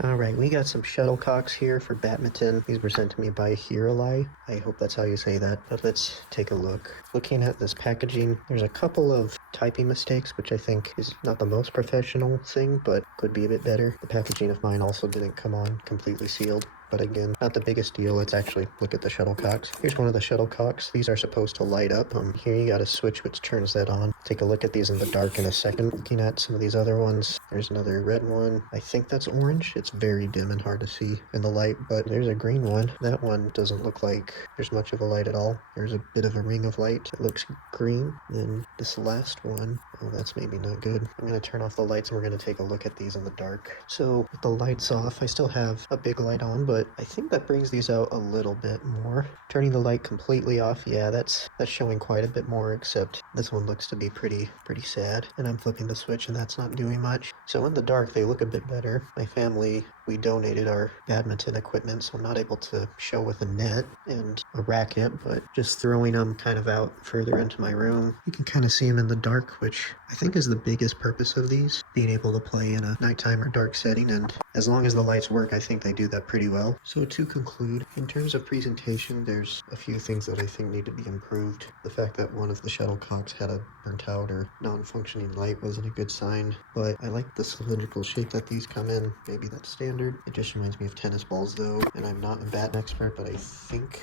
Alright, we got some shuttlecocks here for badminton. These were sent to me by HIRALIY. I hope that's how you say that, but let's take a look. Looking at this packaging, there's a couple of typing mistakes, which I think is not the most professional thing, but could be a bit better. The packaging of mine also didn't come on completely sealed. But again, not the biggest deal. Let's actually look at the shuttlecocks. Here's one of the shuttlecocks. These are supposed to light up. Here you got a switch which turns that on. Take a look at these in the dark in a second. Looking at some of these other ones, there's another red one. I think that's orange. It's very dim and hard to see in the light, but there's a green one. That one doesn't look like there's much of a light at all. There's a bit of a ring of light. It looks green. Then this last one, oh, that's maybe not good. I'm going to turn off the lights and we're going to take a look at these in the dark. So with the lights off, I still have a big light on, but I think that brings these out a little bit more. Turning the light completely off, yeah, that's showing quite a bit more, except this one looks to be pretty sad. And I'm flipping the switch and that's not doing much. So in the dark, they look a bit better. My family, we donated our badminton equipment, so I'm not able to show with a net and a racket, but just throwing them kind of out further into my room. You can kind of see them in the dark, which I think is the biggest purpose of these, being able to play in a nighttime or dark setting, and as long as the lights work, I think they do that pretty well. So to conclude, in terms of presentation, there's a few things that I think need to be improved. The fact that one of the shuttlecocks had a burnt out or non-functioning light wasn't a good sign, but I like the cylindrical shape that these come in. Maybe that's standard. It just reminds me of tennis balls though, and I'm not a bat expert, but I think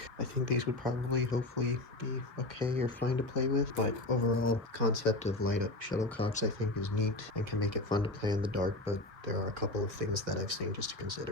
these would probably, hopefully, be okay or fine to play with. But overall, concept of light up shuttlecocks I think is neat and can make it fun to play in the dark, but there are a couple of things that I've seen just to consider.